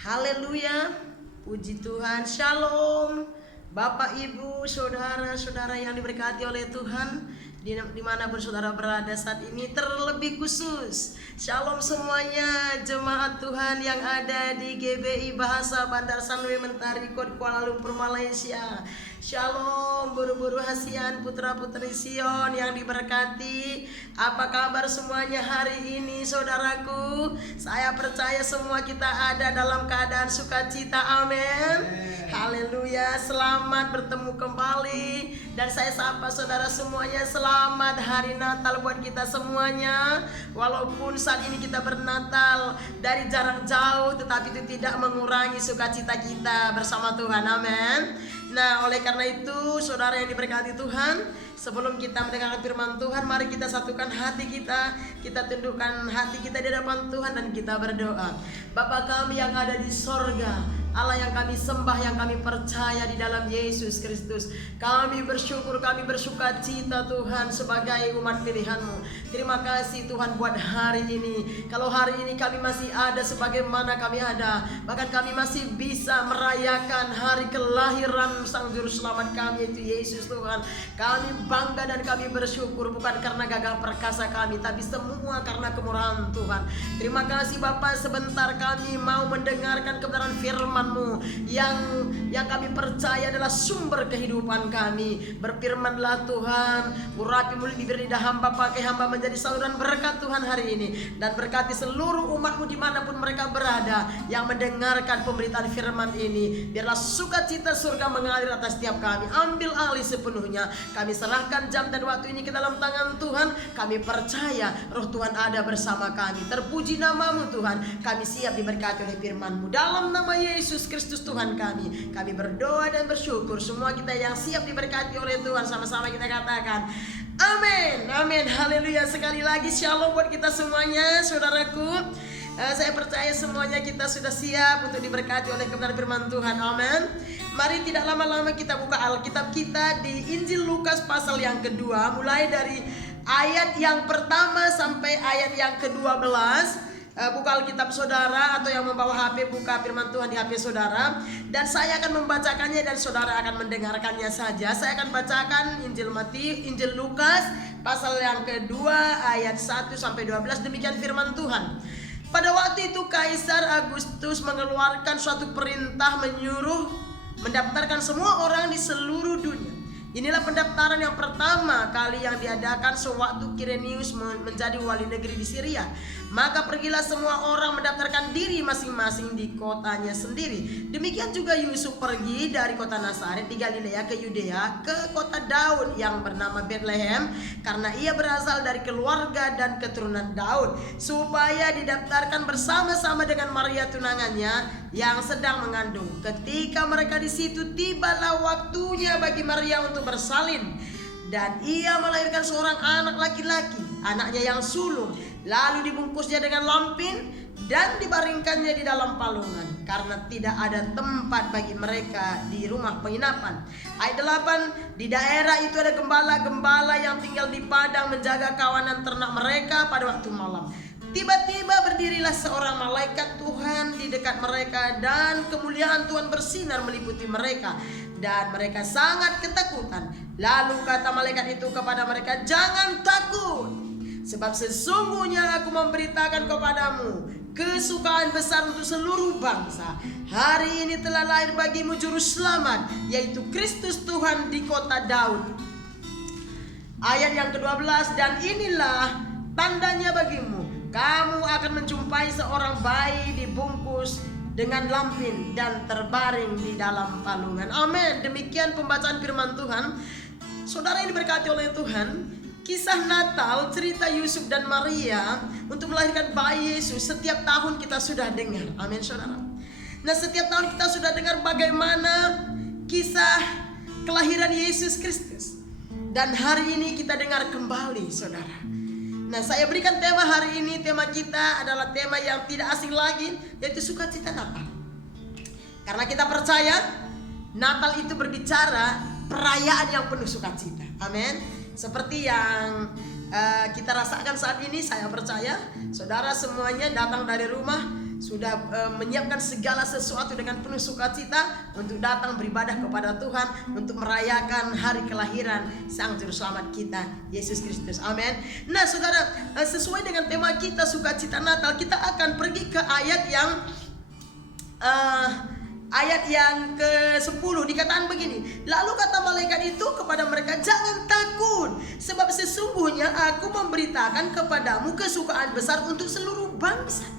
Haleluya, puji Tuhan, shalom Bapak, Ibu, saudara-saudara yang diberkati oleh Tuhan dimanapun saudara berada saat ini, terlebih khusus shalom semuanya jemaat Tuhan yang ada di GBI Bahasa Bandar Sanwe Mentari Kota Kuala Lumpur, Malaysia. Shalom buru-buru hasian putra-putri Sion yang diberkati. Apa kabar semuanya hari ini saudaraku? Saya percaya semua kita ada dalam keadaan sukacita, amin. Haleluya, selamat bertemu kembali. Dan saya sapa saudara semuanya, selamat hari Natal buat kita semuanya. Walaupun saat ini kita bernatal dari jarak jauh, tetapi itu tidak mengurangi sukacita kita bersama Tuhan, amin. Nah, oleh karena itu saudara yang diberkati Tuhan, sebelum kita mendengarkan firman Tuhan, mari kita satukan hati kita, kita tundukkan hati kita di hadapan Tuhan dan kita berdoa. Bapa kami yang ada di sorga, Allah yang kami sembah, yang kami percaya di dalam Yesus Kristus, kami bersyukur, kami bersuka cita Tuhan sebagai umat pilihan-Mu. Terima kasih Tuhan buat hari ini. Kalau hari ini kami masih ada sebagaimana kami ada, bahkan kami masih bisa merayakan hari kelahiran Sang Juru Selamat kami, yaitu Yesus Tuhan. Kami bangga dan kami bersyukur, bukan karena gagah perkasa kami, tapi semua karena kemurahan Tuhan. Terima kasih Bapak, sebentar kami mau mendengarkan kebenaran firman-Mu yang kami percaya adalah sumber kehidupan kami. Berfirmanlah Tuhan, urapi mulut bibir lidah hamba, pakai hamba menjadi saluran berkat Tuhan hari ini. Dan berkati seluruh umat-Mu dimanapun mereka berada yang mendengarkan pemberitaan firman ini. Biarlah sukacita surga mengalir atas setiap kami. Ambil alih sepenuhnya. Kami serahkan jam dan waktu ini ke dalam tangan Tuhan. Kami percaya roh Tuhan ada bersama kami. Terpuji nama-Mu Tuhan. Kami siap diberkati oleh firman-Mu. Dalam nama Yesus Kristus Tuhan kami berdoa dan bersyukur. Semua kita yang siap diberkati oleh Tuhan, sama-sama kita katakan amin, amin, haleluya. Sekali lagi shalom buat kita semuanya saudaraku. Saya percaya semuanya kita sudah siap untuk diberkati oleh kebenaran firman Tuhan, amin. Mari tidak lama-lama kita buka Alkitab kita di Injil Lukas pasal yang kedua, mulai dari ayat yang pertama sampai ayat yang ke-12. Buka Alkitab saudara, atau yang membawa HP buka firman Tuhan di HP saudara, dan saya akan membacakannya dan saudara akan mendengarkannya saja. Saya akan bacakan Injil Lukas pasal yang kedua ayat 1 sampai 12. Demikian firman Tuhan. Pada waktu itu Kaisar Agustus mengeluarkan suatu perintah menyuruh mendaftarkan semua orang di seluruh dunia. Inilah pendaftaran yang pertama kali yang diadakan sewaktu Kirenius menjadi wali negeri di Syria. Maka pergilah semua orang mendaftarkan diri masing-masing di kotanya sendiri. Demikian juga Yusuf pergi dari kota Nazaret di Galilea ke Yudea, ke kota Daud yang bernama Betlehem, karena ia berasal dari keluarga dan keturunan Daud, supaya didaftarkan bersama-sama dengan Maria tunangannya yang sedang mengandung. Ketika mereka di situ, tibalah waktunya bagi Maria untuk bersalin, dan ia melahirkan seorang anak laki-laki, anaknya yang sulung. Lalu dibungkusnya dengan lampin dan dibaringkannya di dalam palungan, karena tidak ada tempat bagi mereka di rumah penginapan. Ayat 8, di daerah itu ada gembala-gembala yang tinggal di padang menjaga kawanan ternak mereka pada waktu malam. Tiba-tiba berdirilah seorang malaikat Tuhan di dekat mereka, dan kemuliaan Tuhan bersinar meliputi mereka, dan mereka sangat ketakutan. Lalu kata malaikat itu kepada mereka, "Jangan takut, sebab sesungguhnya aku memberitakan kepadamu kesukaan besar untuk seluruh bangsa. Hari ini telah lahir bagimu juru selamat, yaitu Kristus Tuhan di kota Daud." Ayat yang ke-12, dan inilah tandanya bagimu, kamu akan menjumpai seorang bayi dibungkus dengan lampin dan terbaring di dalam palungan. Amin. Demikian pembacaan firman Tuhan. Saudara yang diberkati oleh Tuhan, kisah Natal, cerita Yusuf dan Maria untuk melahirkan bayi Yesus setiap tahun kita sudah dengar. Amin saudara. Nah, setiap tahun kita sudah dengar bagaimana kisah kelahiran Yesus Kristus. Dan hari ini kita dengar kembali saudara. Nah, saya berikan tema hari ini. Tema kita adalah tema yang tidak asing lagi, yaitu sukacita Natal. Karena kita percaya Natal itu berbicara perayaan yang penuh sukacita. Amin. Seperti yang kita rasakan saat ini, saya percaya saudara semuanya datang dari rumah sudah menyiapkan segala sesuatu dengan penuh sukacita untuk datang beribadah kepada Tuhan, untuk merayakan hari kelahiran Sang Juru Selamat kita, Yesus Kristus. Amin. Nah saudara, sesuai dengan tema kita sukacita Natal, kita akan pergi ke ayat yang ke-10. Dikatakan begini, lalu kata malaikat itu kepada mereka, jangan takut, sebab sesungguhnya aku memberitakan kepadamu kesukaan besar untuk seluruh bangsa.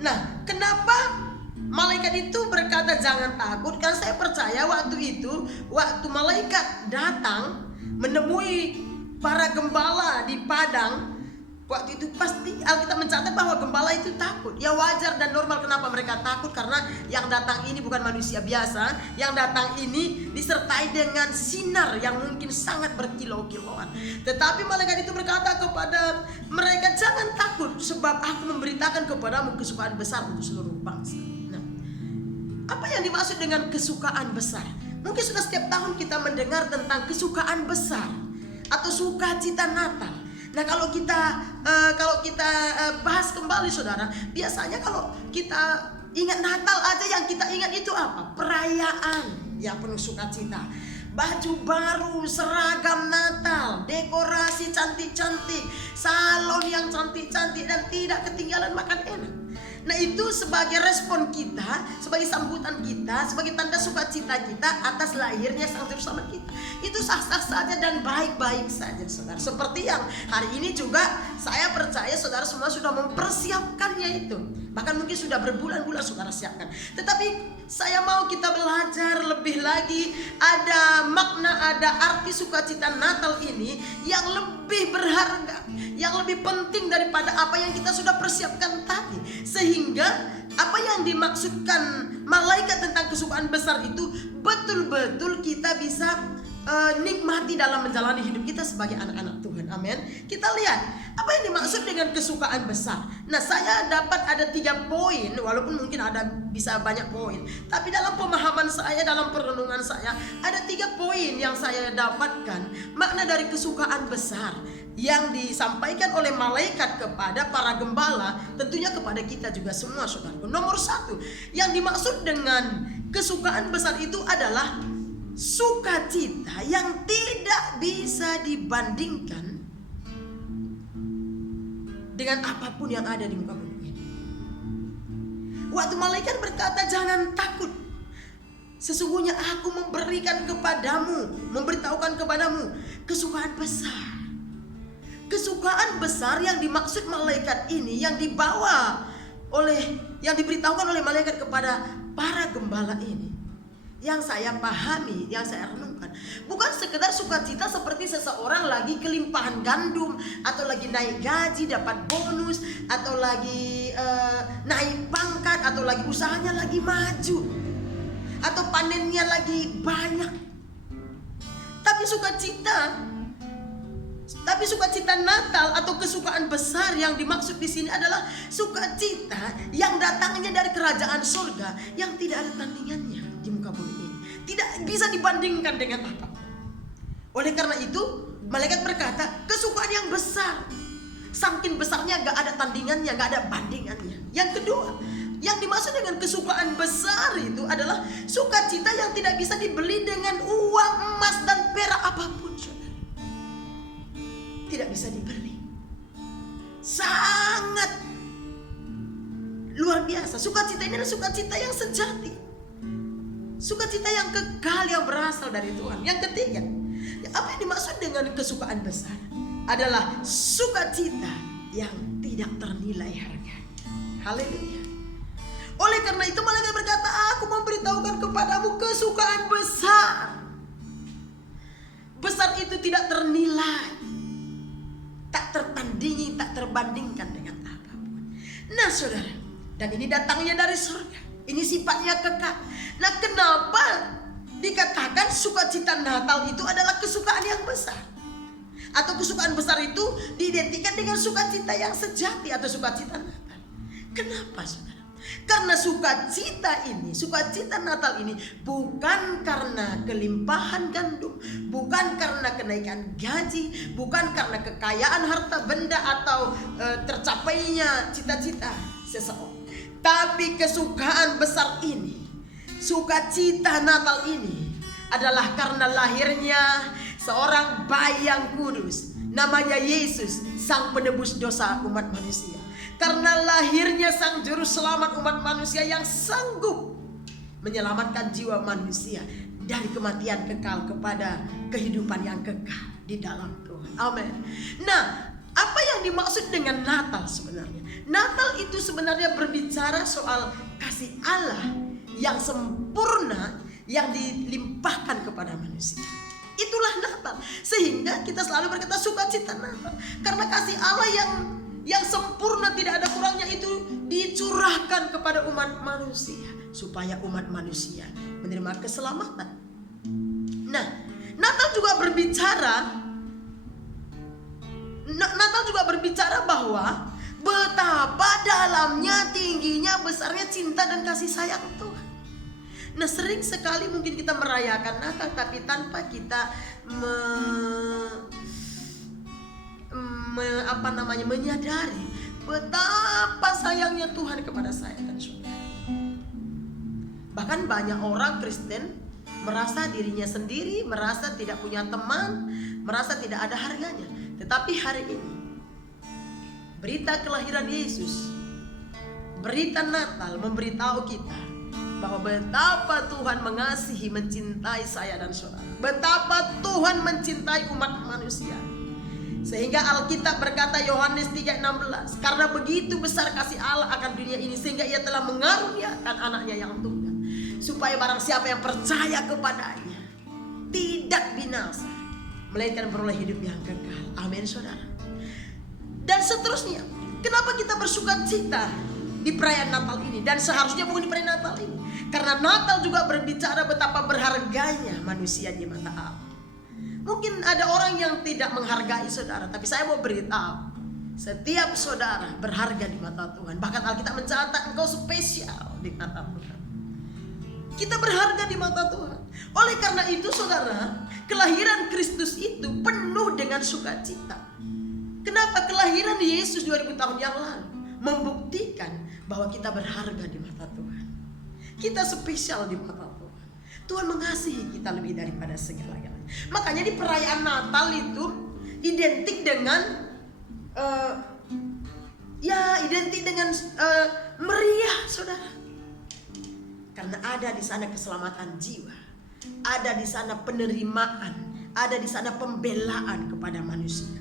Nah, kenapa malaikat itu berkata jangan takut? Karena saya percaya waktu malaikat datang menemui para gembala di padang, waktu itu pasti Alkitab mencatat bahwa gembala itu takut. Ya wajar dan normal. Kenapa mereka takut? Karena yang datang ini bukan manusia biasa. Yang datang ini disertai dengan sinar yang mungkin sangat berkilau-kilauan. Tetapi malaikat itu berkata kepada mereka, jangan takut, sebab aku memberitakan kepadamu kesukaan besar untuk seluruh bangsa. Nah, apa yang dimaksud dengan kesukaan besar? Mungkin sudah setiap tahun kita mendengar tentang kesukaan besar atau sukacita Natal. Nah kalau kita bahas kembali saudara, biasanya kalau kita ingat Natal aja yang kita ingat itu apa? Perayaan yang penuh sukacita, baju baru, seragam Natal, dekorasi cantik-cantik, salon yang cantik-cantik, dan tidak ketinggalan makan enak. Nah itu sebagai respon kita, sebagai sambutan kita, sebagai tanda sukacita kita atas lahirnya Sang Juru Selamat kita. Itu sah-sah saja dan baik-baik saja saudara. Seperti yang hari ini juga saya percaya saudara semua sudah mempersiapkannya itu. Bahkan mungkin sudah berbulan-bulan saudara siapkan. Tetapi saya mau kita belajar lebih lagi, ada makna, ada arti sukacita Natal ini yang lebih berharga, yang lebih penting daripada apa yang kita sudah persiapkan tadi. Sehingga apa yang dimaksudkan malaikat tentang kesukaan besar itu betul-betul kita bisa nikmati dalam menjalani hidup kita sebagai anak-anak Tuhan. Amin. Kita lihat apa yang dimaksud dengan kesukaan besar. Nah saya dapat ada 3 poin, walaupun mungkin ada bisa banyak poin, tapi dalam pemahaman saya, dalam perenungan saya, ada 3 poin yang saya dapatkan makna dari kesukaan besar yang disampaikan oleh malaikat kepada para gembala, tentunya kepada kita juga semua saudaraku. Nomor 1, yang dimaksud dengan kesukaan besar itu adalah sukacita yang tidak bisa dibandingkan dengan apapun yang ada di muka bumi ini. Waktu malaikat berkata jangan takut, sesungguhnya aku memberikan kepadamu, memberitahukan kepadamu kesukaan besar. Kesukaan besar yang dimaksud malaikat ini, yang diberitahukan oleh malaikat kepada para gembala ini, yang saya pahami, yang saya renungkan, bukan sekedar sukacita seperti seseorang lagi kelimpahan gandum, atau lagi naik gaji dapat bonus, atau lagi naik pangkat, atau lagi usahanya lagi maju, atau panennya lagi banyak. Tapi sukacita Natal atau kesukaan besar yang dimaksud di sini adalah sukacita yang datangnya dari kerajaan surga yang tidak ada tandingannya di muka bumi ini. Tidak bisa dibandingkan dengan apapun. Oleh karena itu, malaikat berkata, kesukaan yang besar. Saking besarnya gak ada tandingannya, gak ada bandingannya. Yang kedua, yang dimaksud dengan kesukaan besar itu adalah sukacita yang tidak bisa dibeli dengan uang, emas, dan perak apapun, saudara. Tidak bisa dibeli. Sangat luar biasa. Sukacita ini adalah sukacita yang sejati, sukacita yang kekal, yang berasal dari Tuhan. Yang ketiga, apa yang dimaksud dengan kesukaan besar adalah sukacita yang tidak ternilai harga. Haleluya. Oleh karena itu malaikat berkata, aku memberitahukan kepadamu kesukaan besar. Besar itu tidak ternilai, tak tertandingi, tak terbandingkan dengan apapun. Nah saudara, dan ini datangnya dari surga, ini sifatnya kekal. Nah kenapa dikatakan sukacita Natal itu adalah kesukaan yang besar, atau kesukaan besar itu diidentikan dengan sukacita yang sejati atau sukacita Natal? Kenapa saudara? Karena sukacita Natal ini bukan karena kelimpahan gandum, bukan karena kenaikan gaji, bukan karena kekayaan harta benda atau tercapainya cita-cita seseorang. Tapi kesukaan besar ini, sukacita Natal ini adalah karena lahirnya seorang bayi yang kudus, namanya Yesus, sang penebus dosa umat manusia. Karena lahirnya sang juru selamat umat manusia yang sanggup menyelamatkan jiwa manusia dari kematian kekal kepada kehidupan yang kekal di dalam Tuhan. Amin. Nah, apa yang dimaksud dengan Natal sebenarnya? Natal itu sebenarnya berbicara soal kasih Allah yang sempurna yang dilimpahkan kepada manusia. Itulah Natal. Sehingga kita selalu berkata sukacita Natal. Karena kasih Allah yang sempurna, tidak ada kurangnya, itu dicurahkan kepada umat manusia supaya umat manusia menerima keselamatan. Nah, Natal juga berbicara bahwa betapa dalamnya, tingginya, besarnya cinta dan kasih sayang Tuhan. Nah, sering sekali mungkin kita merayakan Natal tapi tanpa kita menyadari betapa sayangnya Tuhan kepada saya dan saudara. Bahkan banyak orang Kristen merasa dirinya sendiri, merasa tidak punya teman, merasa tidak ada harganya. Tetapi hari ini berita kelahiran Yesus, berita Natal memberitahu kita bahwa betapa Tuhan mengasihi, mencintai saya dan saudara. Betapa Tuhan mencintai umat manusia. Sehingga Alkitab berkata, Yohanes 3:16, karena begitu besar kasih Allah akan dunia ini sehingga ia telah mengaruniakan anaknya yang tunggal, supaya barang siapa yang percaya kepadanya tidak binasa, melainkan beroleh hidup yang kekal. Amin saudara. Dan seterusnya, kenapa kita bersuka cita di perayaan Natal ini? Dan seharusnya bukan di perayaan Natal ini, karena Natal juga berbicara betapa berharganya manusia di mata Allah. Mungkin ada orang yang tidak menghargai saudara, tapi saya mau beritahu, setiap saudara berharga di mata Tuhan. Bahkan Alkitab mencatat engkau spesial di mata Tuhan. Kita berharga di mata Tuhan. Oleh karena itu saudara, kelahiran Kristus itu penuh dengan sukacita. Kenapa? Kelahiran Yesus 2000 tahun yang lalu membuktikan bahwa kita berharga di mata Tuhan. Kita spesial di mata Tuhan. Tuhan mengasihi kita lebih daripada segala-galanya. Makanya di perayaan Natal itu identik dengan meriah saudara. Karena ada di sana keselamatan jiwa, ada di sana penerimaan, ada di sana pembelaan kepada manusia.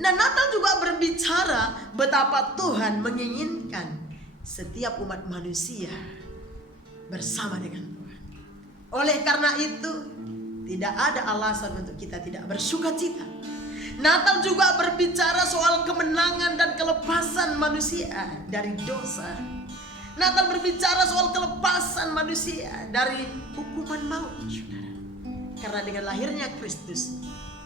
Nah, Natal juga berbicara betapa Tuhan menginginkan setiap umat manusia bersama dengan Tuhan. Oleh karena itu, tidak ada alasan untuk kita tidak bersuka cita. Natal juga berbicara soal kemenangan dan kelepasan manusia dari dosa. Natal berbicara soal kelepasan manusia dari hukuman maut, saudara. Karena dengan lahirnya Kristus,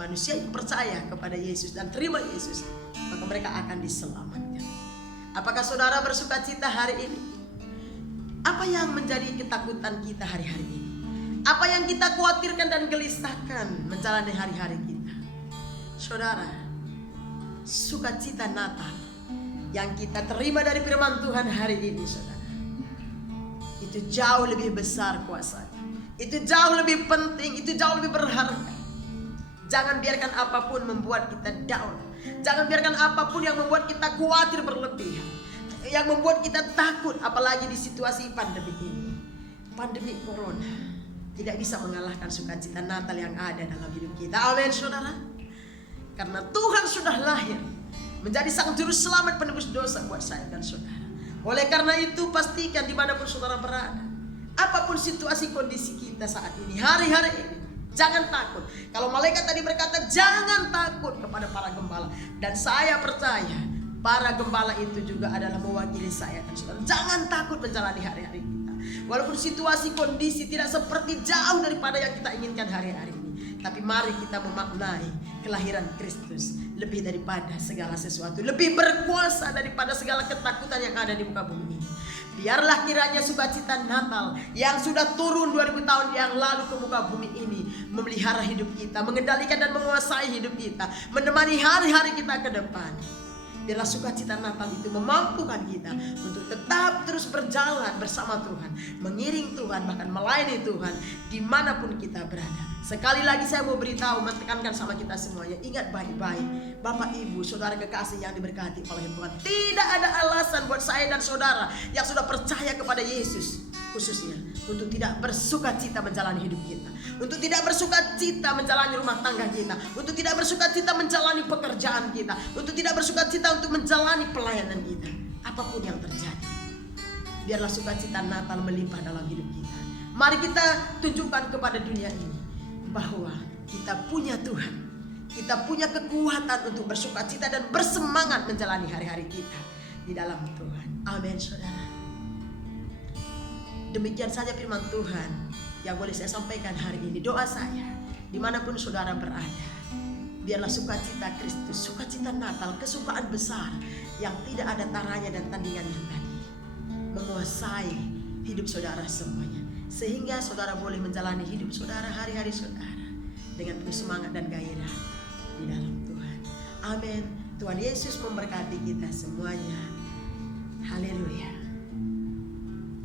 manusia yang percaya kepada Yesus dan terima Yesus, maka mereka akan diselamatkan. Apakah saudara bersuka cita hari ini? Apa yang menjadi ketakutan kita hari-hari ini? Apa yang kita khawatirkan dan gelisahkan menjalani hari-hari kita? Saudara, sukacita Natal yang kita terima dari firman Tuhan hari ini, saudara, itu jauh lebih besar kuasanya. Itu jauh lebih penting, itu jauh lebih berharga. Jangan biarkan apapun membuat kita down. Jangan biarkan apapun yang membuat kita khawatir berlebihan, yang membuat kita takut, apalagi di situasi pandemi ini. Pandemi Corona tidak bisa mengalahkan sukacita Natal yang ada dalam hidup kita. Amin saudara. Karena Tuhan sudah lahir menjadi sang juru selamat penebus dosa buat saya dan saudara. Oleh karena itu pastikan dimanapun saudara berada, apapun situasi kondisi kita saat ini, hari-hari ini, jangan takut. Kalau malaikat tadi berkata jangan takut kepada para gembala, dan saya percaya para gembala itu juga adalah mewakili saya dan saudara. Jangan takut menjalani hari-hari kita. Walaupun situasi kondisi tidak seperti jauh daripada yang kita inginkan hari-hari ini, tapi mari kita memaknai kelahiran Kristus lebih daripada segala sesuatu, lebih berkuasa daripada segala ketakutan yang ada di muka bumi ini. Biarlah kiranya sukacita Natal yang sudah turun 2000 tahun yang lalu ke muka bumi ini memelihara hidup kita, mengendalikan dan menguasai hidup kita, menemani hari-hari kita ke depan. Biarlah sukacita Natal itu memampukan kita untuk tetap terus berjalan bersama Tuhan, mengiring Tuhan, bahkan melayani Tuhan dimanapun kita berada. Sekali lagi saya mau beritahu, menekankan sama kita semuanya, ingat baik-baik, Bapak Ibu Saudara kekasih yang diberkati oleh Tuhan, tidak ada alasan buat saya dan saudara yang sudah percaya kepada Yesus khususnya untuk tidak bersukacita menjalani hidup kita, untuk tidak bersukacita menjalani rumah tangga kita, untuk tidak bersukacita menjalani pekerjaan kita, untuk tidak bersukacita untuk menjalani pelayanan kita. Apapun yang terjadi, biarlah sukacita Natal melimpah dalam hidup kita. Mari kita tunjukkan kepada dunia ini bahwa kita punya Tuhan, kita punya kekuatan untuk bersukacita dan bersemangat menjalani hari-hari kita di dalam Tuhan. Amin, saudara. Demikian saja firman Tuhan yang boleh saya sampaikan hari ini. Doa saya, dimanapun saudara berada, biarlah sukacita Kristus, sukacita Natal, kesukaan besar yang tidak ada taranya dan tandingannya tadi menguasai hidup saudara semuanya, sehingga saudara boleh menjalani hidup saudara, hari-hari saudara dengan penuh semangat dan gairah di dalam Tuhan. Amin. Tuhan Yesus memberkati kita semuanya. Haleluya.